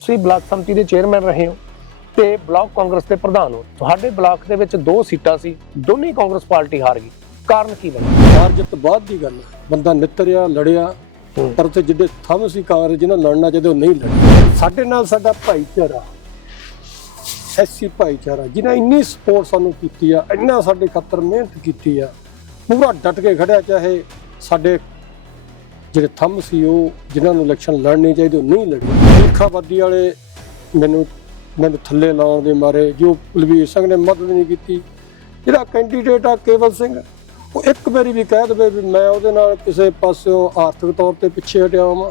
ਤੁਸੀਂ ਬਲਾਕ ਸੰਮਤੀ ਦੇ ਚੇਅਰਮੈਨ ਰਹੇ ਹੋ ਤੇ ਬਲਾਕ ਕਾਂਗਰਸ ਦੇ ਪ੍ਰਧਾਨ ਹੋ। ਤੁਹਾਡੇ ਬਲਾਕ ਦੇ ਵਿੱਚ ਦੋ ਸੀਟਾਂ ਸੀ ਦੋਨੇ ਕਾਂਗਰਸ ਪਾਰਟੀ ਹਾਰ ਗਈ। ਕਾਰਨ ਕੀ ਬਣਿਆ ਹਾਰ ਜਿੱਤ ਬਾਅਦ ਦੀ ਗੱਲ ਹੈ। ਬੰਦਾ ਨਿਤਰਿਆ ਲੜਿਆ ਪਰ ਉੱਥੇ ਜਿੱਦੇ ਥੰਮ ਸੀ ਕਾਂਗਰਸ ਜਿਹਨਾਂ ਲੜਨਾ ਜਦੋਂ ਨਹੀਂ ਲੜਿਆ। ਸਾਡੇ ਨਾਲ ਸਾਡਾ ਭਾਈਚਾਰਾ ਐਸੀ ਭਾਈਚਾਰਾ ਜਿਨ੍ਹਾਂ ਇੰਨੀ ਸਪੋਰਟ ਸਾਨੂੰ ਕੀਤੀ ਆ ਇੰਨਾ ਸਾਡੇ ਖਾਤਰ ਮਿਹਨਤ ਕੀਤੀ ਆ ਪੂਰਾ ਡਟ ਕੇ ਖੜਿਆ ਚਾਹੇ ਸਾਡੇ ਜਿਹੜੇ ਥੰਮ ਸੀ ਉਹ ਜਿਨ੍ਹਾਂ ਨੂੰ ਇਲੈਕਸ਼ਨ ਲੜਨੀ ਚਾਹੀਦੀ ਉਹ ਨਹੀਂ ਲੜੀ ਈਰਖਾਵਾਦੀ ਵਾਲੇ ਮੈਨੂੰ ਮੈਨੂੰ ਥੱਲੇ ਲਾਉਣ ਦੇ ਮਾਰੇ, ਜੋ ਕੁਲਵੀਰ ਸਿੰਘ ਨੇ ਮਦਦ ਨਹੀਂ ਕੀਤੀ। ਜਿਹੜਾ ਕੈਂਡੀਡੇਟ ਆ ਕੇਵਲ ਸਿੰਘ। ਉਹ ਇੱਕ ਵਾਰੀ ਵੀ ਕਹਿ ਦਵੇ ਵੀ ਮੈਂ ਉਹਦੇ ਨਾਲ ਕਿਸੇ ਪਾਸਿਓਂ ਆਰਥਿਕ ਤੌਰ ਤੇ ਪਿੱਛੇ ਹਟਿਆ ਹਾਂ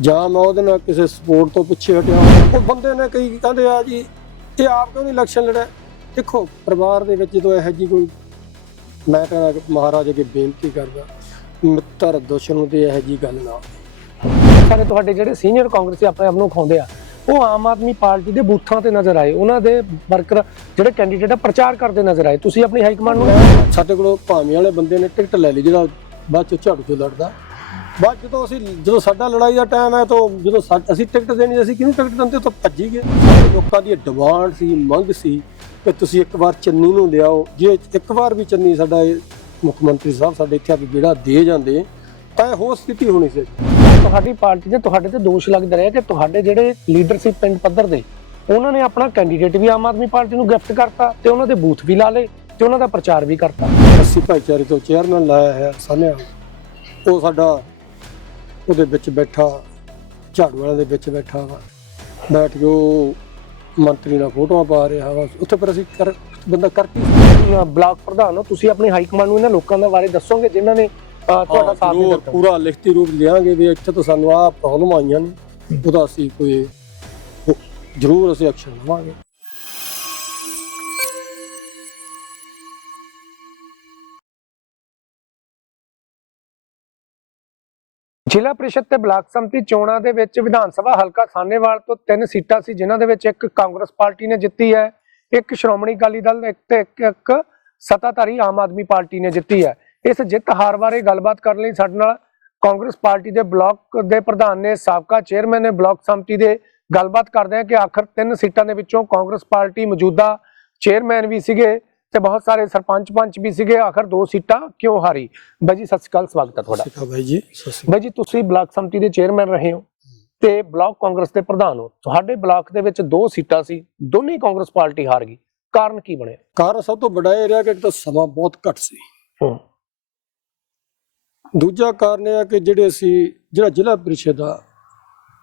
ਜਾਂ ਮੈਂ ਉਹਦੇ ਨਾਲ ਕਿਸੇ ਸਪੋਰਟ ਤੋਂ ਪਿੱਛੇ ਹਟਿਆ ਹਾਂ ਉਹ ਬੰਦੇ ਨੇ ਕਈ ਕਹਿੰਦੇ ਆ ਜੀ, ਇਹ ਆਪ ਕਿਉਂ ਨਹੀਂ ਇਲੈਕਸ਼ਨ ਲੜਿਆ? ਦੇਖੋ, ਪਰਿਵਾਰ ਦੇ ਵਿੱਚ ਜਦੋਂ ਇਹੋ ਜੀ ਕੋਈ, ਮੈਂ ਕਹਿੰਦਾ ਮਹਾਰਾਜ ਅੱਗੇ ਬੇਨਤੀ ਕਰਦਾ, ਮਿੱਤਰ ਦੁਸ਼ਮਣ ਦੀ ਇਹੋ ਜੀ ਗੱਲ ਨਾ ਸਾਰੇ ਤੁਹਾਡੇ ਜਿਹੜੇ ਸੀਨੀਅਰ ਕਾਂਗਰਸੀ ਆਪਣੇ ਆਪ ਨੂੰ ਖਾਉਂਦੇ ਆ, ਉਹ ਆਮ ਆਦਮੀ ਪਾਰਟੀ ਦੇ ਬੂਥਾਂ ਤੇ ਨਜ਼ਰ ਆਏ, ਉਹਨਾਂ ਦੇ ਵਰਕਰ ਜਿਹੜੇ ਕੈਂਡੀਡੇਟ ਆ ਪ੍ਰਚਾਰ ਕਰਦੇ ਨਜ਼ਰ ਆਏ। ਤੁਸੀਂ ਆਪਣੀ ਹਾਈ ਕਮਾਂਡ ਨੂੰ ਸਾਡੇ ਕੋਲੋਂ ਭਾਵੇਂ ਵਾਲੇ ਬੰਦੇ ਨੇ ਟਿਕਟ ਲੈ ਲਈ, ਜਿਹੜਾ ਬਾਅਦ ਚ ਝਾੜੂ ਚ ਲੜਦਾ। ਬਾਅਦ ਜਦੋਂ ਅਸੀਂ, ਜਦੋਂ ਸਾਡਾ ਲੜਾਈ ਦਾ ਟਾਈਮ ਹੈ, ਤਾਂ ਜਦੋਂ ਸਾ- ਅਸੀਂ ਟਿਕਟ ਦੇਣੀ ਅਸੀਂ ਕਿਹਨੂੰ ਟਿਕਟ ਦਿੰਦੇ ਤਾਂ ਭੱਜੀ ਗਏ। ਲੋਕਾਂ ਦੀ ਡਿਮਾਂਡ ਸੀ, ਮੰਗ ਸੀ ਕਿ ਤੁਸੀਂ ਇੱਕ ਵਾਰ ਚੰਨੀ ਨੂੰ ਲਿਆਓ। ਜੇ ਇੱਕ ਵਾਰ ਵੀ ਚੰਨੀ ਸਾਡਾ ਇਹ ਮੁੱਖ ਮੰਤਰੀ ਸਾਹਿਬ ਸਾਡੇ ਇੱਥੇ ਆ ਕੇ ਜਿਹੜਾ ਦੇ ਜਾਂਦੇ, ਤਾਂ ਇਹ ਹੋਰ ਸਥਿਤੀ ਹੋਣੀ ਸੀ। ਤੁਹਾਡੀ ਪਾਰਟੀ ਦੇ ਤੁਹਾਡੇ ਤੇ ਦੋਸ਼ ਲੱਗਦੇ ਰਹੇ ਕਿ ਤੁਹਾਡੇ ਜਿਹੜੇ ਲੀਡਰ ਸੀ ਪਿੰਡ ਪੱਧਰ ਦੇ ਉਹਨਾਂ ਨੇ ਆਪਣਾ ਕੈਂਡੀਡੇਟ ਵੀ ਆਮ ਆਦਮੀ ਪਾਰਟੀ ਨੂੰ ਗਿਫਟ ਕਰਤਾ ਤੇ ਉਹਨਾਂ ਦੇ ਬੂਥ ਵੀ ਲਾ ਲਏ ਤੇ ਉਹਨਾਂ ਦਾ ਪ੍ਰਚਾਰ ਵੀ ਕਰਤਾ। ਅਸੀਂ ਭਾਈਚਾਰੇ ਤੋਂ ਚੇਅਰਮੈਨ ਲਾਇਆ ਹੈ ਸਾਨਿਆ ਉਹ ਸਾਡਾ ਉਹਦੇ ਵਿੱਚ ਬੈਠਾ ਝਾੜੂ ਵਾਲੇ ਦੇ ਵਿੱਚ ਬੈਠਾ ਵਾ। ਬੈਠ ਕੇ ਉਹ ਮੰਤਰੀ ਨਾਲ ਫੋਟੋਆਂ ਪਾ ਰਿਹਾ ਵਾ। ਉੱਥੇ ਪਰ ਅਸੀਂ ਕਰ ਬੰਦਾ ਕਰ ਕੀ ਬਲਾਕ ਪ੍ਰਧਾਨ ਹੋ ਤੁਸੀਂ ਆਪਣੀ ਹਾਈ ਕਮਾਂਡ ਨੂੰ ਇਹਨਾਂ ਲੋਕਾਂ ਦੇ ਬਾਰੇ ਦੱਸੋਗੇ ਜਿਨ੍ਹਾਂ ਨੇ ਤੁਹਾਡਾ ਸਾਥ ਨਹੀਂ ਜ਼ਰੂਰ ਦਿੱਤਾ। ਪੂਰਾ ਲਿਖਤੀ ਰੂਪ ਲਿਆਂਗੇ ਵੀ ਇੱਥੇ ਤਾਂ ਸਾਨੂੰ ਆਹ ਪ੍ਰੋਬਲਮ ਆਈਆਂ ਨੇ। ਉਹਦਾ ਅਸੀਂ ਕੋਈ ਜ਼ਰੂਰ ਅਸੀਂ ਐਕਸ਼ਨ ਲਵਾਂਗੇ। ਜ਼ਿਲ੍ਹਾ ਪ੍ਰੀਸ਼ਦ ਤੇ ਬਲਾਕ ਸੰਮਤੀ ਚੋਣਾਂ ਦੇ ਵਿੱਚ ਵਿਧਾਨ ਸਭਾ ਹਲਕਾ ਸਾਹਨੇਵਾਲ ਤੋਂ ਤਿੰਨ ਸੀਟਾਂ ਸੀ ਜਿਨ੍ਹਾਂ ਦੇ ਵਿੱਚ ਇੱਕ ਕਾਂਗਰਸ ਪਾਰਟੀ ਨੇ ਜਿੱਤੀ ਹੈ ਇੱਕ ਸ਼੍ਰੋਮਣੀ ਅਕਾਲੀ ਦਲ ਇੱਕ ਤੇ ਇੱਕ ਇੱਕ ਸੱਤਾਧਾਰੀ ਆਮ ਆਦਮੀ ਪਾਰਟੀ ਨੇ ਜਿੱਤੀ ਹੈ। ਇਸ ਜਿੱਤ ਹਾਰ ਬਾਰੇ ਗੱਲਬਾਤ ਕਰਨ ਲਈ ਸਾਡੇ ਨਾਲ ਕਾਂਗਰਸ ਪਾਰਟੀ ਦੇ ਬਲਾਕ ਦੇ ਪ੍ਰਧਾਨ ਨੇ ਸਾਬਕਾ ਚੇਅਰਮੈਨ ਨੇ ਬਲਾਕ ਸੰਮਤੀ ਦੇ ਗੱਲਬਾਤ ਕਰਦੇ ਆ ਕਿ ਆਖਰ ਤਿੰਨ ਸੀਟਾਂ ਦੇ ਵਿੱਚੋਂ ਕਾਂਗਰਸ ਪਾਰਟੀ ਮੌਜੂਦਾ ਚੇਅਰਮੈਨ ਵੀ ਸੀਗੇ ਤੇ ਬਹੁਤ ਸਾਰੇ ਸਰਪੰਚ ਪੰਚ ਵੀ ਸੀਗੇ। ਆਖਰ ਦੋ ਸੀਟਾਂ ਕਿਉਂ ਹਾਰੀ? ਬਾਈ ਜੀ ਸਤਿ ਸ਼੍ਰੀ ਅਕਾਲ ਸਵਾਗਤ ਹੈ ਤੁਹਾਡਾ। ਸਿੱਖਾ ਬਾਈ ਜੀ ਸਤਿ ਸ਼੍ਰੀ ਬਾਈ ਜੀ ਤੁਸੀਂ ਬਲਾਕ ਸੰਮਤੀ ਦੇ ਚੇਅਰਮੈਨ ਰਹੇ ਹੋ ਤੇ ਬਲਾਕ ਕਾਂਗਰਸ ਦੇ ਪ੍ਰਧਾਨ ਹੋ। ਤੁਹਾਡੇ ਬਲਾਕ ਦੇ ਵਿੱਚ ਦੋ ਸੀਟਾਂ ਸੀ ਦੋਨੇ ਕਾਂਗਰਸ ਪਾਰਟੀ ਹਾਰ ਗਈ। ਕਾਰਨ ਕੀ ਬਣਿਆ? ਕਾਰਨ ਸਭ ਤੋਂ ਵੱਡਾ ਇਹ ਰਿਹਾ ਕਿ ਇੱਕ ਤਾਂ ਸਮਾਂ ਬਹੁਤ ਘੱਟ ਸੀ। ਹੂੰ। ਦੂਜਾ ਕਾਰਨ ਇਹ ਹੈ ਕਿ ਜਿਹੜੇ ਅਸੀਂ ਜਿਹੜਾ ਜ਼ਿਲ੍ਹਾ ਪ੍ਰੀਸ਼ਦ ਆ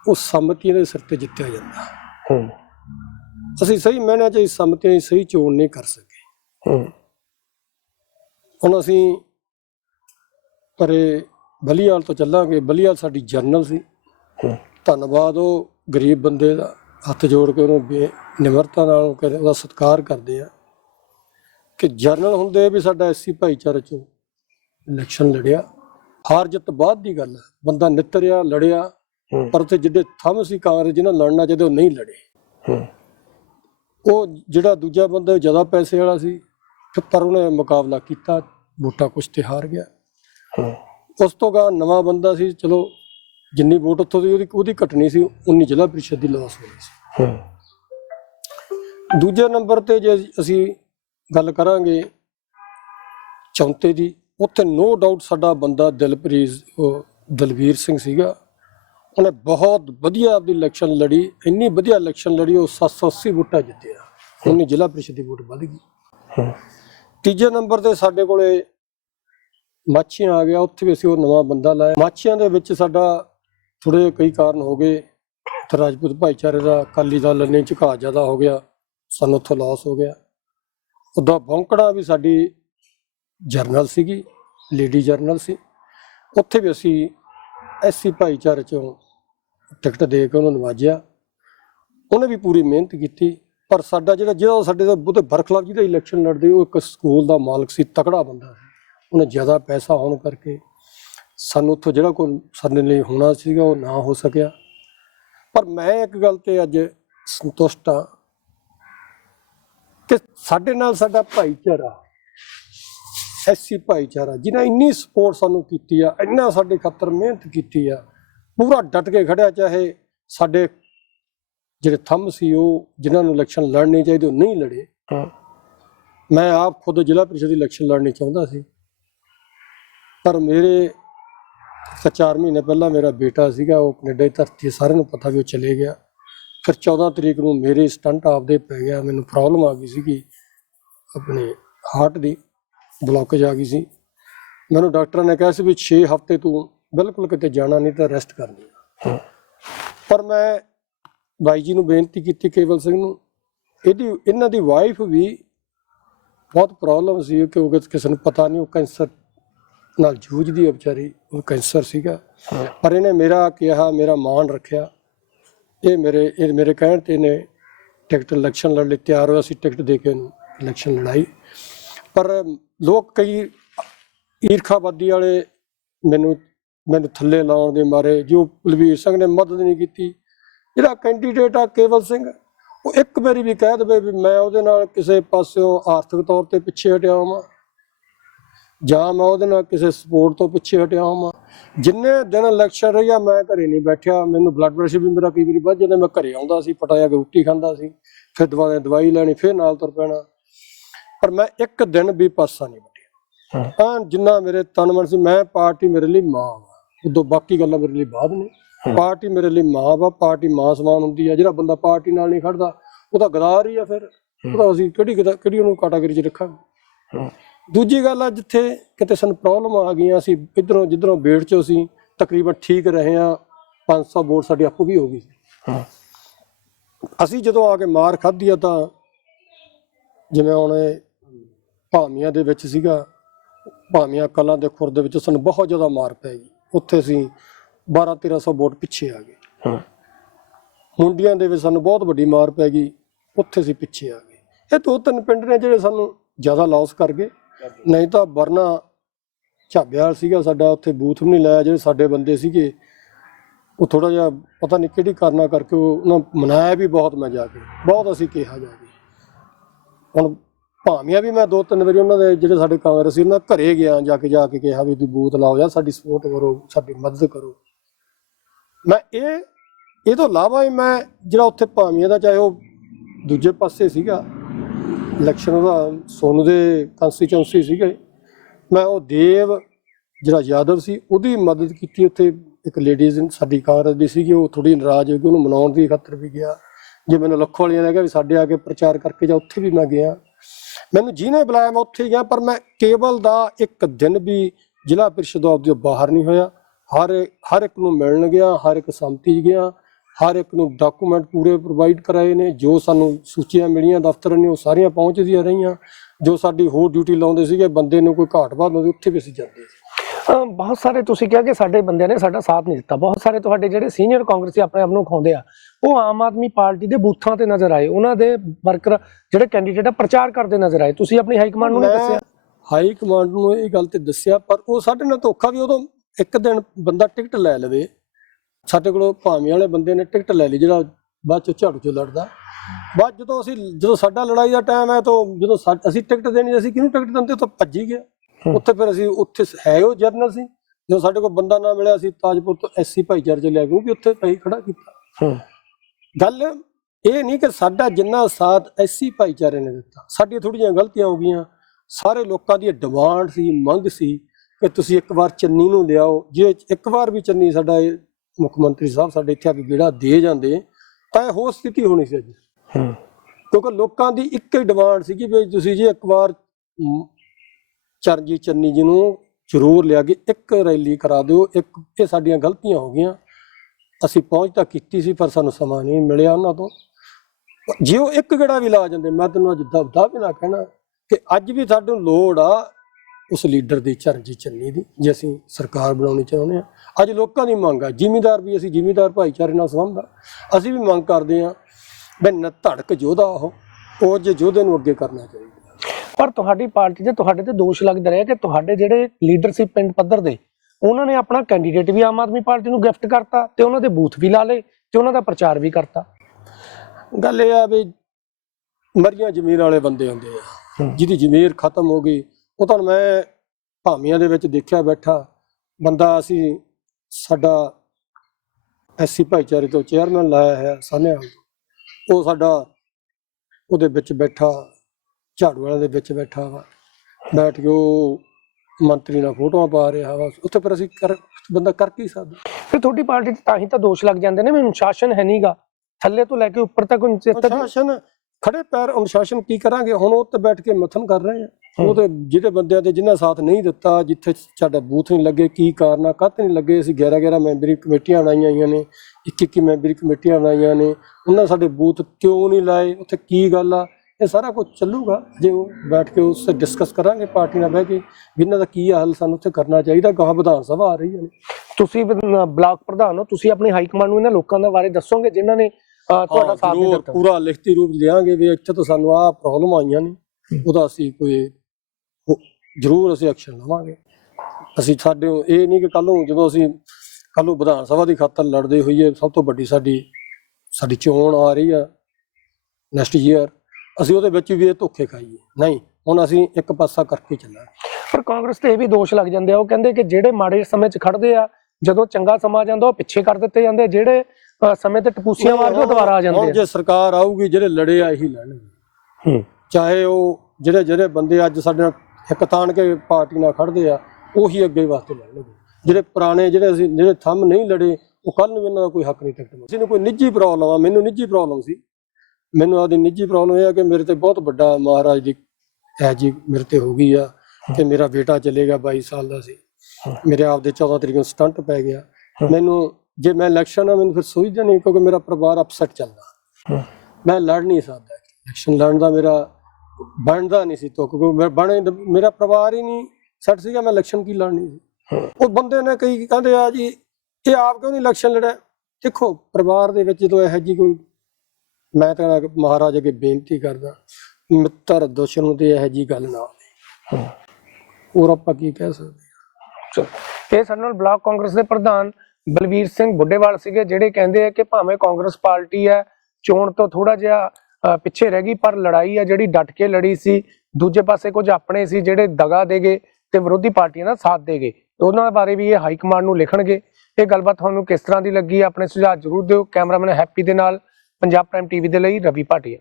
ਉਹ ਸੰਮਤੀਆਂ ਦੇ ਸਿਰ ਤੇ ਜਿੱਤਿਆ ਜਾਂਦਾ। ਹੂੰ। ਅਸੀਂ ਸਹੀ ਮਾਇਨਿਆਂ 'ਚ ਇਸ ਸੰਮਤੀਆਂ ਦੀ ਸਹੀ ਚੋਣ ਨਹੀਂ ਕਰ ਸਕੇ। ਹੂੰ। ਹੁਣ ਅਸੀਂ ਪਰੇ ਬਲੀਆਲ ਤੋਂ ਚੱਲਾਂਗੇ। ਬਲੀਆਲ ਸਾਡੀ ਜਰਨਲ ਸੀ। ਹੂੰ। ਧੰਨਵਾਦ ਉਹ ਗਰੀਬ ਬੰਦੇ ਦਾ। ਹੱਥ ਜੋੜ ਕੇ ਉਹਨੂੰ ਨਿਮਰਤਾ ਨਾਲ ਕਹਿੰਦੇ- ਉਹਦਾ ਸਤਿਕਾਰ ਕਰਦੇ ਆ। ਕਿ ਜਰਨਲ ਹੁੰਦੇ ਵੀ ਸਾਡਾ ਐਸੀ ਭਾਈਚਾਰੇ ਚੋਂ ਇਲੈਕਸ਼ਨ ਲੜਿਆ। ਹਾਰ ਜਿੱਤ ਬਾਅਦ ਦੀ ਗੱਲ ਹੈ। ਬੰਦਾ ਨਿਤਰਿਆ ਲੜਿਆ ਪਰ ਉੱਥੇ ਜਿੱਡੇ ਥੰਮ ਸੀ ਕਾਂਗਰਸ ਜਿਹਨਾਂ ਲੜਨਾ ਚਾਹੀਦਾ ਉਹ ਨਹੀਂ ਲੜੇ। ਉਹ ਜਿਹੜਾ ਦੂਜਾ ਬੰਦਾ ਜ਼ਿਆਦਾ ਪੈਸੇ ਵਾਲਾ ਸੀ ਤੇ ਪਰ ਉਹਨੇ ਮੁਕਾਬਲਾ ਕੀਤਾ ਵੋਟਾਂ ਕੁਛ ਤੇ ਹਾਰ ਗਿਆ। ਉਸ ਤੋਂ ਬਾਅਦ ਨਵਾਂ ਬੰਦਾ ਸੀ ਚਲੋ ਜਿੰਨੀ ਵੋਟ ਉੱਥੋਂ ਦੀ ਉਹਦੀ ਉਹਦੀ ਘਟਣੀ ਸੀ ਉਨੀ ਜ਼ਿਲ੍ਹਾ ਪ੍ਰੀਸ਼ਦ ਦੀ ਲਾਸ ਹੋਣੀ ਸੀ। ਦੂਜੇ ਨੰਬਰ ਤੇ ਜੇ ਅਸੀਂ ਗੱਲ ਕਰਾਂਗੇ ਚੌਂਤੇ ਦੀ ਉੱਥੇ ਨੋ ਡਾਊਟ ਸਾਡਾ ਬੰਦਾ ਦਿਲਪ੍ਰੀਤ ਦਲਵੀਰ ਸਿੰਘ ਸੀਗਾ। ਉਹਨੇ ਬਹੁਤ ਵਧੀਆ ਆਪਦੀ ਇਲੈਕਸ਼ਨ ਲੜੀ ਇੰਨੀ ਵਧੀਆ ਇਲੈਕਸ਼ਨ ਲੜੀ ਉਹ 780 ਵੋਟਾਂ ਜਿੱਤਿਆ। ਉਹਨੇ ਜ਼ਿਲ੍ਹਾ ਪ੍ਰੀਸ਼ਦ ਦੀ ਵੋਟ ਵੱਧ ਗਈ। ਤੀਜੇ ਨੰਬਰ ਤੇ ਸਾਡੇ ਕੋਲੇ ਮਾਛੀਆਂ ਆ ਗਿਆ ਉੱਥੇ ਵੀ ਅਸੀਂ ਉਹ ਨਵਾਂ ਬੰਦਾ ਲਾਇਆ। ਮਾਛੀਆਂ ਦੇ ਵਿੱਚ ਸਾਡਾ ਥੋੜੇ ਕਈ ਕਾਰਨ ਹੋ ਗਏ। ਤੇ ਰਾਜਪੂਤ ਭਾਈਚਾਰੇ ਦਾ ਅਕਾਲੀ ਦਲ ਨੇ ਝੁਕਾਅ ਜ਼ਿਆਦਾ ਹੋ ਗਿਆ ਸਾਨੂੰ ਉੱਥੋਂ ਲਾਸ ਹੋ ਗਿਆ। ਉਦੋਂ ਬੌਂਕੜਾ ਵੀ ਸਾਡੀ ਜਰਨਲ ਸੀਗੀ, ਲੇਡੀ ਜਰਨਲ ਸੀ। ਉੱਥੇ ਵੀ ਅਸੀਂ ਐਸੀ ਭਾਈਚਾਰੇ ਚੋਂ ਟਿਕਟ ਦੇ ਕੇ ਉਹਨੂੰ ਨਵਾਜਿਆ ਉਹਨੇ ਵੀ ਪੂਰੀ ਮਿਹਨਤ ਕੀਤੀ, ਪਰ ਸਾਡਾ ਜਿਹੜਾ ਜਿਹੜਾ ਸਾਡੇ ਦਾ ਉਹਦੇ ਬਰਖਲਾਫ ਜਿਹਦਾ ਇਲੈਕਸ਼ਨ ਲੜਦੇ, ਉਹ ਇੱਕ ਸਕੂਲ ਦਾ ਮਾਲਕ ਸੀ, ਤਕੜਾ ਬੰਦਾ ਉਹਨੇ ਜ਼ਿਆਦਾ ਪੈਸਾ ਹੋਣ ਕਰਕੇ ਸਾਨੂੰ ਉੱਥੋਂ ਜਿਹੜਾ ਕੋਈ ਸਾਡੇ ਲਈ ਹੋਣਾ ਸੀਗਾ, ਉਹ ਨਾ ਹੋ ਸਕਿਆ। ਪਰ ਮੈਂ ਇੱਕ ਗੱਲ ਤੇ ਅੱਜ ਸੰਤੁਸ਼ਟ ਹਾਂ ਕਿ ਸਾਡੇ ਨਾਲ ਸਾਡਾ ਭਾਈਚਾਰਾ ਐਸੀ ਭਾਈਚਾਰਾ ਜਿਨ੍ਹਾਂ ਇੰਨੀ ਸਪੋਰਟ ਸਾਨੂੰ ਕੀਤੀ ਆ ਇੰਨਾ ਸਾਡੇ ਖਾਤਰ ਮਿਹਨਤ ਕੀਤੀ ਆ ਪੂਰਾ ਡਟ ਕੇ ਖੜਿਆ ਚਾਹੇ ਸਾਡੇ ਜਿਹੜੇ ਥੰਮ ਸੀ ਉਹ ਜਿਨ੍ਹਾਂ ਨੂੰ ਇਲੈਕਸ਼ਨ ਲੜਨੇ ਚਾਹੀਦੇ ਉਹ ਨਹੀਂ ਲੜੇ। ਮੈਂ ਆਪ ਖੁਦ ਜ਼ਿਲ੍ਹਾ ਪ੍ਰੀਸ਼ਦ ਦੀ ਇਲੈਕਸ਼ਨ ਲੜਨੀ ਚਾਹੁੰਦਾ ਸੀ। ਪਰ ਮੇਰੇ ਚਾਰ ਮਹੀਨੇ ਪਹਿਲਾਂ ਮੇਰਾ ਬੇਟਾ ਸੀਗਾ ਉਹ ਕੈਨੇਡਾ ਦੀ ਧਰਤੀ ਸਾਰਿਆਂ ਨੂੰ ਪਤਾ ਵੀ ਉਹ ਚਲੇ ਗਿਆ। ਫਿਰ 14 ਤਰੀਕ ਨੂੰ ਮੇਰੇ ਸਟੰਟ ਆਪਦੇ ਪੈ ਗਿਆ ਮੈਨੂੰ ਪ੍ਰੋਬਲਮ ਆ ਗਈ ਸੀਗੀ ਆਪਣੇ ਹਾਰਟ ਦੀ। ਬਲੌਕੇਜ ਆ ਗਈ ਸੀ। ਮੈਨੂੰ ਡਾਕਟਰਾਂ ਨੇ ਕਿਹਾ ਸੀ ਵੀ 6 ਹਫ਼ਤੇ ਤੂੰ ਬਿਲਕੁਲ ਕਿਤੇ ਜਾਣਾ ਨਹੀਂ ਤਾਂ ਰੈਸਟ ਕਰਨੀ ਪਰ ਮੈਂ ਬਾਈ ਜੀ ਨੂੰ ਬੇਨਤੀ ਕੀਤੀ ਕੇਵਲ ਸਿੰਘ ਨੂੰ ਇਹਦੀ ਇਹਨਾਂ ਦੀ ਵਾਈਫ ਵੀ ਬਹੁਤ ਪ੍ਰੋਬਲਮ ਸੀ ਕਿ ਉਹ ਕਿਸੇ ਨੂੰ ਪਤਾ ਨਹੀਂ ਉਹ ਕੈਂਸਰ ਨਾਲ ਜੂਝਦੀ ਹੈ ਵਿਚਾਰੀ ਉਹ ਕੈਂਸਰ ਸੀਗਾ। ਪਰ ਇਹਨੇ ਮੇਰਾ ਕਿਹਾ ਮੇਰਾ ਮਾਣ ਰੱਖਿਆ। ਇਹ ਮੇਰੇ ਇਹ ਮੇਰੇ ਕਹਿਣ ਤੇ ਨੇ ਟਿਕਟ ਇਲੈਕਸ਼ਨ ਲੜ ਲਈ ਤਿਆਰ ਹੋਇਆ ਸੀ ਟਿਕਟ ਦੇ ਕੇ ਇਹਨੂੰ ਇਲੈਕਸ਼ਨ ਲੜਾਈ। ਪਰ ਲੋਕ ਕਈ ਈਰਖਾਬਾਦੀ ਵਾਲੇ ਮੈਨੂੰ ਮੈਨੂੰ ਥੱਲੇ ਲਾਉਣ ਦੇ ਮਾਰੇ, ਜੋ ਕੁਲਵੀਰ ਸਿੰਘ ਨੇ ਮਦਦ ਨਹੀਂ ਕੀਤੀ। ਜਿਹੜਾ ਕੈਂਡੀਡੇਟ ਆ ਕੇਵਲ ਸਿੰਘ, ਉਹ ਇੱਕ ਵਾਰੀ ਵੀ ਕਹਿ ਦੇਵੇ ਵੀ ਮੈਂ ਉਹਦੇ ਨਾਲ ਕਿਸੇ ਪਾਸਿਓਂ ਆਰਥਿਕ ਤੌਰ ਤੇ ਪਿੱਛੇ ਹਟਿਆ ਹਾਂ ਜਾਂ ਮੈਂ ਉਹਦੇ ਨਾਲ ਕਿਸੇ ਸਪੋਰਟ ਤੋਂ ਪਿੱਛੇ ਹਟਿਆ ਹਾਂ ਜਿੰਨੇ ਦਿਨ ਇਲੈਕਸ਼ਨ ਰਹੀ ਆ, ਮੈਂ ਘਰੇ ਨਹੀਂ ਬੈਠਿਆ। ਮੈਨੂੰ ਬਲੱਡ ਪ੍ਰੈਸ਼ਰ ਵੀ ਮੇਰਾ ਕਈ ਵਾਰੀ ਵੱਧ ਜਾਂਦਾ। ਮੈਂ ਘਰੇ ਆਉਂਦਾ ਸੀ, ਪਟਾਇਆ ਕੇ ਰੋਟੀ ਖਾਂਦਾ ਸੀ, ਫਿਰ ਦਵਾਈ ਦਵਾਈ ਲੈਣੀ, ਫਿਰ ਨਾਲ ਤੁਰ ਪੈਣਾ। ਪਰ ਮੈਂ ਇੱਕ ਦਿਨ ਵੀ ਪਾਸਾ ਨਹੀਂ ਬਟਿਆ ਹਾਂ। ਜਿੰਨਾ ਮੇਰੇ ਤਨ ਮਨ ਸੀ ਮੈਂ ਪਾਰਟੀ ਮੇਰੇ ਲਈ ਮਾਂ ਵਾ। ਉਦੋਂ ਬਾਕੀ ਗੱਲਾਂ ਮੇਰੇ ਲਈ ਬਾਅਦ ਨੇ। ਪਾਰਟੀ ਮੇਰੇ ਲਈ ਮਾਂ ਵਾ ਪਾਰਟੀ ਮਾਂ ਸਮਾਨ ਹੁੰਦੀ ਆ। ਜਿਹੜਾ ਬੰਦਾ ਪਾਰਟੀ ਨਾਲ ਨਹੀਂ ਖੜਦਾ ਉਹ ਤਾਂ ਗਦਾਰ ਹੀ ਆ ਫਿਰ। ਉਹਦਾ ਅਸੀਂ ਕਿਹੜੀ ਕਿਹੜੀ ਉਹਨੂੰ ਕੈਟਾਗਰੀ 'ਚ ਰੱਖਾਂਗੇ? ਦੂਜੀ ਗੱਲ ਆ ਜਿੱਥੇ ਕਿਤੇ ਸਾਨੂੰ ਪ੍ਰੋਬਲਮ ਆ ਗਈਆਂ ਅਸੀਂ ਇਧਰੋਂ ਜਿੱਧਰੋਂ ਬੇੜ ਚੋਂ ਅਸੀਂ ਤਕਰੀਬਨ ਠੀਕ ਰਹੇ ਆ 500 ਵੋਟ ਸਾਡੀ ਆਪੋ ਵੀ ਹੋ ਗਈ। ਹੂੰ। ਅਸੀਂ ਜਦੋਂ ਆ ਕੇ ਮਾਰ ਖਾਧੀ ਆ ਤਾਂ ਜਿਵੇਂ ਹੁਣ ਭਾਮੀਆਂ ਦੇ ਵਿੱਚ ਸੀਗਾ। ਭਾਮੀਆਂ ਕਲਾਂ ਦੇ ਖੁਰ ਦੇ ਵਿੱਚ ਸਾਨੂੰ ਬਹੁਤ ਜ਼ਿਆਦਾ ਮਾਰ ਪੈ ਗਈ। ਉੱਥੇ ਅਸੀਂ 12 1300 ਵੋਟ ਪਿੱਛੇ ਆ ਗਏ। ਹੂੰ। ਮੁੰਡੀਆਂ ਦੇ ਵਿੱਚ ਸਾਨੂੰ ਬਹੁਤ ਵੱਡੀ ਮਾਰ ਪੈ ਗਈ। ਉੱਥੇ ਅਸੀਂ ਪਿੱਛੇ ਆ ਗਏ। ਇਹ ਦੋ ਤਿੰਨ ਪਿੰਡ ਨੇ ਜਿਹੜੇ ਸਾਨੂੰ ਜ਼ਿਆਦਾ ਲਾਸ ਕਰ ਗਏ। ਨਹੀਂ ਤਾਂ ਵਰਨਾ ਝਾਬਿਆਲ ਸੀਗਾ ਸਾਡਾ। ਉੱਥੇ ਬੂਥ ਵੀ ਨਹੀਂ ਲਾਇਆ ਜਿਹੜੇ ਸਾਡੇ ਬੰਦੇ ਸੀਗੇ। ਉਹ ਥੋੜਾ ਜਿਹਾ ਪਤਾ ਨਹੀਂ ਕਿਹੜੀ ਕਾਰਨਾ ਕਰਕੇ ਉਹ ਉਹਨਾਂ ਮਨਾਇਆ ਵੀ ਬਹੁਤ ਮੈਂ ਜਾ ਕੇ। ਬਹੁਤ ਅਸੀਂ ਕਿਹਾ ਜਾ ਕੇ। ਹੁਣ ਭਾਵੀਆਂ ਵੀ ਮੈਂ ਦੋ ਤਿੰਨ ਵਾਰੀ ਉਹਨਾਂ ਦੇ ਜਿਹੜੇ ਸਾਡੇ ਕਾਂਗਰਸੀ ਉਹਨਾਂ ਦੇ ਘਰੇ ਗਿਆ, ਜਾ ਕੇ ਜਾ ਕੇ ਕਿਹਾ ਵੀ ਤੁਸੀਂ ਬੂਥ ਲਾਓ ਜਾਂ ਸਾਡੀ ਸਪੋਰਟ ਕਰੋ, ਸਾਡੀ ਮਦਦ ਕਰੋ। ਮੈਂ ਇਹ ਇਹ ਤੋਂ ਇਲਾਵਾ ਵੀ ਮੈਂ ਜਿਹੜਾ ਉੱਥੇ ਭਾਵੇਂ ਦਾ ਚਾਹੇ ਉਹ ਦੂਜੇ ਪਾਸੇ ਸੀਗਾ ਇਲੈਕਸ਼ਨ ਉਹਦਾ ਸੋਨੂ ਦੇ ਕੰਸਟੀਚੁਐਂਸੀ ਸੀਗੇ ਮੈਂ ਉਹ ਦੇਵ, ਜਿਹੜਾ ਯਾਦਵ ਸੀ, ਉਹਦੀ ਮਦਦ ਕੀਤੀ ਉੱਥੇ ਇੱਕ ਲੇਡੀਜ਼ ਸਾਡੀ ਕਾਂਗਰਸ ਦੀ ਸੀਗੀ, ਉਹ ਥੋੜੀ ਨਾਰਾਜ਼ ਹੋ ਗਈ ਉਹਨੂੰ ਮਨਾਉਣ ਦੀ ਖਾਤਰ ਵੀ ਗਿਆ। ਜੇ ਮੈਨੂੰ ਲੱਖੋ ਵਾਲੀਆਂ ਨੇ ਕਿਹਾ ਵੀ ਸਾਡੇ ਆ ਕੇ ਪ੍ਰਚਾਰ ਕਰਕੇ ਜਾ ਉੱਥੇ ਵੀ ਮੈਂ ਗਿਆ ਮੈਨੂੰ ਜਿਹਨੇ ਬੁਲਾਇਆ ਮੈਂ ਉੱਥੇ ਗਿਆ, ਪਰ ਮੈਂ ਕੇਵਲ ਦਾ ਇੱਕ ਦਿਨ ਵੀ ਜ਼ਿਲ੍ਹਾ ਪ੍ਰੀਸ਼ਦ ਆਪਦੇ ਬਾਹਰ ਨਹੀਂ ਹੋਇਆ। ਹਰ ਹਰ ਇੱਕ ਨੂੰ ਮਿਲਣ ਗਿਆ, ਹਰ ਇੱਕ ਸੰਮਤੀ ਗਿਆ, ਹਰ ਇੱਕ ਨੂੰ ਡਾਕੂਮੈਂਟ ਪੂਰੇ ਪ੍ਰੋਵਾਈਡ ਕਰਾਏ ਨੇ, ਜੋ ਸਾਨੂੰ ਸੂਚੀਆਂ ਮਿਲੀਆਂ, ਦਫ਼ਤਰ ਨੇ, ਉਹ ਸਾਰੀਆਂ ਪਹੁੰਚਦੀਆਂ ਰਹੀਆਂ। ਜੋ ਸਾਡੀ ਹੋਰ ਡਿਊਟੀ ਲਾਉਂਦੇ ਸੀਗੇ, ਬੰਦੇ ਨੂੰ ਕੋਈ ਘਾਟ ਬਾਤ ਹੁੰਦੀ ਉੱਥੇ ਵੀ ਅਸੀਂ ਜਾਂਦੇ ਸੀ। ਬਹੁਤ ਸਾਰੇ ਤੁਸੀਂ ਕਿਹਾ ਕਿ ਸਾਡੇ ਬੰਦਿਆਂ ਨੇ ਸਾਡਾ ਸਾਥ ਨਹੀਂ ਦਿੱਤਾ। ਬਹੁਤ ਸਾਰੇ ਤੁਹਾਡੇ ਜਿਹੜੇ ਸੀਨੀਅਰ ਕਾਂਗਰਸੀ ਆਪਣੇ ਆਪ ਨੂੰ ਖਾਉਂਦੇ ਆ ਉਹ ਆਮ ਆਦਮੀ ਪਾਰਟੀ ਦੇ ਬੂਥਾਂ ਤੇ ਨਜ਼ਰ ਆਏ ਉਹਨਾਂ ਦੇ ਵਰਕਰ ਜਿਹੜੇ ਕੈਂਡੀਡੇਟ ਆ ਪ੍ਰਚਾਰ ਕਰਦੇ ਨਜ਼ਰ ਆਏ। ਤੁਸੀਂ ਆਪਣੀ ਹਾਈ ਕਮਾਂਡ ਨੂੰ ਨਹੀਂ ਦੱਸਿਆ? ਹਾਈ ਕਮਾਂਡ ਨੂੰ ਇਹ ਗੱਲ ਤੇ ਦੱਸਿਆ ਪਰ ਉਹ ਸਾਡੇ ਨਾਲ ਧੋਖਾ ਵੀ ਉਦੋਂ ਇੱਕ ਦਿਨ ਬੰਦਾ ਟਿਕਟ ਲੈ ਲਵੇ। ਸਾਡੇ ਕੋਲੋਂ ਭਾਵੇਂ ਵਾਲੇ ਬੰਦੇ ਨੇ ਟਿਕਟ ਲੈ ਲਈ ਜਿਹੜਾ ਬਾਅਦ ਚ ਝਾੜੂ ਚ ਲੜਦਾ। ਬਾਅਦ ਜਦੋਂ ਅਸੀਂ ਜਦੋਂ ਸਾਡਾ ਲੜਾਈ ਦਾ ਟਾਈਮ ਹੈ ਤਾਂ ਜਦੋਂ ਅਸੀਂ ਟਿਕਟ ਦੇਣੀ ਅਸੀਂ ਕਿਹਨੂੰ ਟਿਕਟ ਦਿੰਦੇ ਤਾਂ ਭੱਜ ਗਿਆ। ਉੱਥੇ ਫਿਰ ਅਸੀਂ ਉੱਥੇ ਹੈ ਉਹ ਜਰਨਲ ਸੀ। ਜਦੋਂ ਸਾਡੇ ਕੋਲ ਬੰਦਾ ਨਾ ਮਿਲਿਆ ਅਸੀਂ ਤਾਜਪੁਰ ਤੋਂ ਐਸਸੀ ਭਾਈਚਾਰੇ ਚ ਲੈ ਗਏ ਉਹ ਵੀ ਉੱਥੇ ਪਈ ਖੜਾ ਕੀਤਾ। ਹੂੰ। ਗੱਲ ਇਹ ਨਹੀਂ ਕਿ ਸਾਡਾ ਜਿੰਨਾ ਸਾਥ ਐਸੀ ਭਾਈਚਾਰੇ ਨੇ ਦਿੱਤਾ। ਸਾਡੀਆਂ ਥੋੜੀਆਂ ਗਲਤੀਆਂ ਹੋ ਗਈਆਂ। ਸਾਰੇ ਲੋਕਾਂ ਦੀ ਡਿਮਾਂਡ ਸੀ ਮੰਗ ਸੀ ਕਿ ਤੁਸੀਂ ਇੱਕ ਵਾਰ ਚੰਨੀ ਨੂੰ ਲਿਆਓ। ਜੇ ਇੱਕ ਵਾਰ ਵੀ ਚੰਨੀ ਸਾਡਾ ਮੁੱਖ ਮੰਤਰੀ ਸਾਹਿਬ ਸਾਡੇ ਇੱਥੇ ਆ ਕੇ ਗੇੜਾ ਦੇ ਜਾਂਦੇ ਤਾਂ ਇਹ ਹੋਰ ਸਥਿਤੀ ਹੋਣੀ ਸੀ ਅੱਜ। ਹੂੰ। ਕਿਉਂਕਿ ਲੋਕਾਂ ਦੀ ਇੱਕ ਹੀ ਡਿਮਾਂਡ ਸੀ ਕਿ ਵੀ ਤੁਸੀਂ ਜੀ ਇੱਕ ਵਾਰ ਚਰਨਜੀਤ ਚੰਨੀ ਜੀ ਨੂੰ ਜ਼ਰੂਰ ਲਿਆ ਕੇ ਇੱਕ ਰੈਲੀ ਕਰਾ ਦਿਓ। ਇੱਕ, ਇਹ ਸਾਡੀਆਂ ਗਲਤੀਆਂ ਹੋ ਗਈਆਂ। ਅਸੀਂ ਪਹੁੰਚ ਤਾਂ ਕੀਤੀ ਸੀ, ਪਰ ਸਾਨੂੰ ਸਮਾਂ ਨਹੀਂ ਮਿਲਿਆ ਉਹਨਾਂ ਤੋਂ। ਜੇ ਉਹ ਇੱਕ ਗੇੜਾ ਵੀ ਲਾ ਜਾਂਦੇ, ਮੈਂ ਤੈਨੂੰ ਅੱਜ ਦਬਦਾ ਵੀ ਨਾ ਕਹਿਣਾ ਕਿ ਅੱਜ ਵੀ ਸਾਨੂੰ ਲੋੜ ਆ ਉਸ ਲੀਡਰ ਦੀ, ਚਰਨਜੀਤ ਚੰਨੀ ਦੀ, ਜੇ ਅਸੀਂ ਸਰਕਾਰ ਬਣਾਉਣੀ ਚਾਹੁੰਦੇ ਆ ਅੱਜ ਲੋਕਾਂ ਦੀ ਮੰਗ ਆ। ਜ਼ਿਮੀਦਾਰ ਵੀ ਅਸੀਂ ਜ਼ਿਮੀਦਾਰ ਭਾਈਚਾਰੇ ਨਾਲ ਸੰਬੰਧ ਆ। ਅਸੀਂ ਵੀ ਮੰਗ ਕਰਦੇ ਆ ਵੀ ਨ, ਧੜਕ ਯੋਧਾ ਉਹ ਉਹ ਜੇ ਯੋਧੇ ਨੂੰ ਅੱਗੇ ਕਰਨਾ ਚਾਹੀਦਾ। ਪਰ ਤੁਹਾਡੀ ਪਾਰਟੀ ਦੇ ਤੁਹਾਡੇ ਤੇ ਦੋਸ਼ ਲੱਗਦਾ ਰਿਹਾ ਕਿ ਤੁਹਾਡੇ ਜਿਹੜੇ ਲੀਡਰਸ਼ਿਪ ਪਿੰਡ ਪੱਧਰ ਦੇ ਉਹਨਾਂ ਨੇ ਆਪਣਾ ਕੈਂਡੀਡੇਟ ਵੀ ਆਮ ਆਦਮੀ ਪਾਰਟੀ ਨੂੰ ਗਿਫਟ ਕਰਤਾ ਤੇ ਉਹਨਾਂ ਦੇ ਬੂਥ ਵੀ ਲਾ ਲਏ ਤੇ ਉਹਨਾਂ ਦਾ ਪ੍ਰਚਾਰ ਵੀ ਕਰਤਾ ਗੱਲ ਇਹ ਆ ਵੀ ਮਰੀਆਂ ਜ਼ਮੀਰ ਵਾਲੇ ਬੰਦੇ ਹੁੰਦੇ ਆ। ਜਿਹਦੀ ਜ਼ਮੀਰ ਖਤਮ ਹੋ ਗਈ ਉਹ ਤੁਹਾਨੂੰ ਮੈਂ ਭਾਮੀਆਂ ਦੇ ਵਿੱਚ ਦੇਖਿਆ ਬੈਠਾ ਬੰਦਾ ਅਸੀਂ ਸਾਡਾ ਐਸੀ ਭਾਈਚਾਰੇ ਤੋਂ ਚੇਅਰਮੈਨ ਲਾਇਆ ਹੈ ਸਾਨੇਹਾਲ ਉਹ ਸਾਡਾ ਉਹਦੇ ਵਿੱਚ ਬੈਠਾ ਝਾੜੂ ਵਾਲਿਆਂ ਦੇ ਵਿੱਚ ਬੈਠਾ ਵਾ। ਬੈਠ ਕੇ ਉਹ ਮੰਤਰੀ ਨਾਲ ਫੋਟੋਆਂ ਪਾ ਰਿਹਾ ਵਾ। ਉੱਥੇ ਪਰ ਅਸੀਂ ਕਰ ਬੰਦਾ ਕਰ ਕੀ ਸਕਦਾ? ਫਿਰ ਤੁਹਾਡੀ ਪਾਰਟੀ ਤੇ ਤਾਂ ਹੀ ਤਾਂ ਦੋਸ਼ ਲੱਗ ਜਾਂਦੇ ਨੇ ਵੀ ਅਨੁਸ਼ਾਸਨ ਹੈ ਨਹੀਂਗਾ ਥੱਲੇ ਤੋਂ ਲੈ ਕੇ ਉੱਪਰ ਤੱਕ ਅਨੁਸ਼ਾਸਨ ਖੜੇ ਪੈਰ ਅਨੁਸ਼ਾਸਨ ਕੀ ਕਰਾਂਗੇ? ਹੁਣ ਉਹ ਤੇ ਬੈਠ ਕੇ ਮਥਨ ਕਰ ਰਹੇ ਆ। ਉਹ ਤੇ ਜਿਹੜੇ ਬੰਦਿਆਂ ਤੇ ਜਿਨ੍ਹਾਂ ਸਾਥ ਨਹੀਂ ਦਿੱਤਾ ਜਿੱਥੇ ਸਾਡਾ ਬੂਥ ਨਹੀਂ ਲੱਗੇ ਕੀ ਕਾਰਨ ਕੱਤ ਨਹੀਂ ਲੱਗੇ ਅਸੀਂ 11 11 ਮੈਂਬਰੀ ਕਮੇਟੀਆਂ ਬਣਾਈਆਂ ਹੋਈਆਂ ਨੇ 21 21 ਮੈਂਬਰੀ ਕਮੇਟੀਆਂ ਬਣਾਈਆਂ ਨੇ। ਉਹਨਾਂ ਸਾਡੇ ਬੂਥ ਕਿਉਂ ਨਹੀਂ ਲਾਏ? ਉੱਥੇ ਕੀ ਗੱਲ ਆ? ਇਹ ਸਾਰਾ ਕੁਝ ਚੱਲੂਗਾ। ਜੇ ਉਹ ਬੈਠ ਕੇ ਉਸ ਤੇ ਡਿਸਕਸ ਕਰਾਂਗੇ ਪਾਰਟੀ ਨਾਲ ਬਹਿ ਕੇ ਵੀ ਇਹਨਾਂ ਦਾ ਕੀ ਹੱਲ ਸਾਨੂੰ ਉੱਥੇ ਕਰਨਾ ਚਾਹੀਦਾ। ਗਾਂ ਵਿਧਾਨ ਸਭਾ ਆ ਰਹੀ ਹੈ ਤੁਸੀਂ ਬਲਾਕ ਪ੍ਰਧਾਨ ਹੋ ਤੁਸੀਂ ਆਪਣੀ ਹਾਈ ਕਮਾਂਡ ਨੂੰ ਇਹਨਾਂ ਲੋਕਾਂ ਦੇ ਬਾਰੇ ਦੱਸੋਗੇ ਜਿਨ੍ਹਾਂ ਨੇ ਤੁਹਾਡਾ ਸਾਥ ਦਿੱਤਾ। ਪੂਰਾ ਲਿਖਤੀ ਰੂਪ ਦਿਆਂਗੇ ਵੀ ਇੱਥੇ ਤੋਂ ਸਾਨੂੰ ਆਹ ਪ੍ਰੋਬਲਮ ਆਈਆਂ ਨੇ। ਉਹਦਾ ਅਸੀਂ ਕੋਈ ਜ਼ਰੂਰ ਅਸੀਂ ਐਕਸ਼ਨ ਲਵਾਂਗੇ। ਅਸੀਂ ਸਾਡੇ ਇਹ ਨਹੀਂ ਕਿ ਕੱਲ ਜਦੋਂ ਅਸੀਂ ਕੱਲ ਵਿਧਾਨ ਸਭਾ ਦੀ ਖਾਤਰ ਲੜਦੇ ਹੋਈਏ ਸਭ ਤੋਂ ਵੱਡੀ ਸਾਡੀ ਸਾਡੀ ਚੋਣ ਆ ਰਹੀ ਆ ਨੈਕਸਟ ਈਅਰ ਅਸੀਂ ਉਹਦੇ ਵਿੱਚ ਵੀ ਇਹ ਧੋਖੇ ਖਾਈਏ। ਨਹੀਂ ਹੁਣ ਅਸੀਂ ਇੱਕ ਪਾਸਾ ਕਰਕੇ ਚੱਲਾਂਗੇ। ਪਰ ਕਾਂਗਰਸ ਤੇ ਇਹ ਵੀ ਦੋਸ਼ ਲੱਗ ਜਾਂਦੇ ਆ। ਉਹ ਕਹਿੰਦੇ ਕਿ ਜਿਹੜੇ ਮਾੜੇ ਸਮੇਂ 'ਚ ਖੜਦੇ ਆ ਜਦੋਂ ਚੰਗਾ ਸਮਾਂ ਜਾਂਦਾ ਉਹ ਪਿੱਛੇ ਕਰ ਦਿੱਤੇ ਜਾਂਦੇ ਜਿਹੜੇ ਸਮੇਂ ਤੇ ਟਪੂਸੀਆਂ ਮਾਰ ਕੇ ਉਹ ਦੁਬਾਰਾ ਆ ਹੁਣ ਜਾਂਦੇ ਆ। ਜੇ ਸਰਕਾਰ ਆਊਗੀ ਜਿਹੜੇ ਲੜੇ ਆ ਇਹੀ ਲੜਨਗੇ ਹੂੰ। ਚਾਹੇ ਉਹ ਜਿਹੜੇ ਜਿਹੜੇ ਬੰਦੇ ਅੱਜ ਸਾਡੇ ਨਾਲ ਇੱਕ ਤਾਣ ਕੇ ਪਾਰਟੀ ਨਾਲ ਖੜਦੇ ਆ ਉਹੀ ਅੱਗੇ ਵਾਸਤੇ ਲੜਨਗੇ। ਜਿਹੜੇ ਪੁਰਾਣੇ ਜਿਹੜੇ ਅਸੀਂ ਜਿਹੜੇ ਥੰਮ ਨਹੀਂ ਲੜੇ ਉਹ ਕੱਲ ਨੂੰ ਵੀ ਇਹਨਾਂ ਦਾ ਕੋਈ ਹੱਕ ਨਹੀਂ ਟੱਕਦਾ ਕਿਸੇ ਨੂੰ ਕੋਈ ਨਿੱਜੀ ਪ੍ਰੋਬਲਮ ਆ। ਮੈਨੂੰ ਨਿੱਜੀ ਪ੍ਰੋਬਲਮ ਸੀ। ਮੈਨੂੰ ਆਦੀ ਨਿੱਜੀ ਪ੍ਰੋਬਲਮ ਇਹ ਆ ਕਿ ਮੇਰੇ ਤੇ ਬਹੁਤ ਵੱਡਾ ਮਹਾਰਾਜ ਦੀ ਹੈ ਜੀ ਮੇਰੇ ਤੇ ਹੋ ਗਈ ਆ ਕਿ ਮੇਰਾ ਬੇਟਾ ਚੱਲੇਗਾ 22 ਸਾਲ ਦਾ ਸੀ। ਮੇਰੇ ਆਪ ਦੇ 14 ਤਰੀਕ ਨੂੰ ਸਟੰਟ ਪੈ ਗਿਆ। ਮੈਨੂੰ ਜੇ ਮੈਂ ਇਲੈਕਸ਼ਨ ਆ ਮੈਨੂੰ ਫਿਰ ਸੋਚਦਾ ਨਹੀਂ ਕਿਉਂਕਿ ਮੇਰਾ ਪਰਿਵਾਰ ਅਪਸੈਟ ਚੱਲਦਾ। ਮੈਂ ਲੜ ਨਹੀਂ ਸਕਦਾ। ਇਲੈਕਸ਼ਨ ਲੜਨ ਦਾ ਮੇਰਾ ਬਣਦਾ ਨਹੀਂ ਸੀ ਤੋਂ ਕਿਉਂਕਿ ਮੈਂ ਬਣੇ ਮੇਰਾ ਪਰਿਵਾਰ ਹੀ ਨਹੀਂ ਸੈੱਟ ਸੀਗਾ ਮੈਂ ਇਲੈਕਸ਼ਨ ਕੀ ਲੜਨੀ ਸੀ। ਉਹ ਬੰਦੇ ਨੇ ਕਈ ਕਹਿੰਦੇ ਆ ਜੀ ਇਹ ਆਪ ਕਿਉਂ ਨਹੀਂ ਇਲੈਕਸ਼ਨ ਲੜਿਆ? ਦੇਖੋ ਪਰਿਵਾਰ ਦੇ ਵਿੱਚ ਜਦੋਂ ਇਹੋ ਜੀ ਕੋਈ ਮੈਂ ਤਾਂ ਮਹਾਰਾਜ ਅੱਗੇ ਬੇਨਤੀ ਕਰਦਾ, ਮਿੱਤਰ ਦੁਸ਼ਮਣ ਤੇ ਇਹੋ ਜੀ ਗੱਲ ਨਾ ਹੋਵੇ। ਹੋਰ ਆਪਾਂ ਕੀ ਕਹਿ ਸਕਦੇ ਚਲੋ। ਇਹ ਸਾਡੇ ਨਾਲ ਬਲਾਕ ਕਾਂਗਰਸ ਦੇ ਪ੍ਰਧਾਨ ਬਲਵੀਰ ਸਿੰਘ ਬੁੱਢੇਵਾਲ ਸੀਗੇ, ਜਿਹੜੇ ਕਹਿੰਦੇ ਆ ਕਿ ਭਾਵੇਂ ਕਾਂਗਰਸ ਪਾਰਟੀ ਹੈ, ਚੋਣ ਤੋਂ ਥੋੜਾ ਜਿਹਾ ਪਿੱਛੇ ਰਹਿ ਗਈ, ਪਰ ਲੜਾਈ ਆ ਜਿਹੜੀ ਡਟ ਕੇ ਲੜੀ ਸੀ, ਦੂਜੇ ਪਾਸੇ ਕੁਝ ਆਪਣੇ ਸੀ ਜਿਹੜੇ ਦਗਾ ਦੇਗੇ ਤੇ ਵਿਰੋਧੀ ਪਾਰਟੀਆਂ ਦਾ ਸਾਥ ਦੇਗੇ ਉਹਨਾਂ ਬਾਰੇ ਵੀ ਇਹ ਹਾਈ ਕਮਾਂਡ ਨੂੰ ਲਿਖਣਗੇ। ਇਹ ਗੱਲਬਾਤ ਤੁਹਾਨੂੰ ਕਿਸ ਤਰ੍ਹਾਂ ਦੀ ਲੱਗੀ ਆਪਣੇ ਸੁਝਾਅ ਜ਼ਰੂਰ ਦਿਓ। ਕੈਮਰਾਮੈਨ ਹੈਪੀ ਦੇ ਨਾਲ ਪੰਜਾਬ ਪ੍ਰਾਈਮ ਟੀਵੀ ਦੇ ਲਈ ਰਵੀ ਭਾਟੀਆ।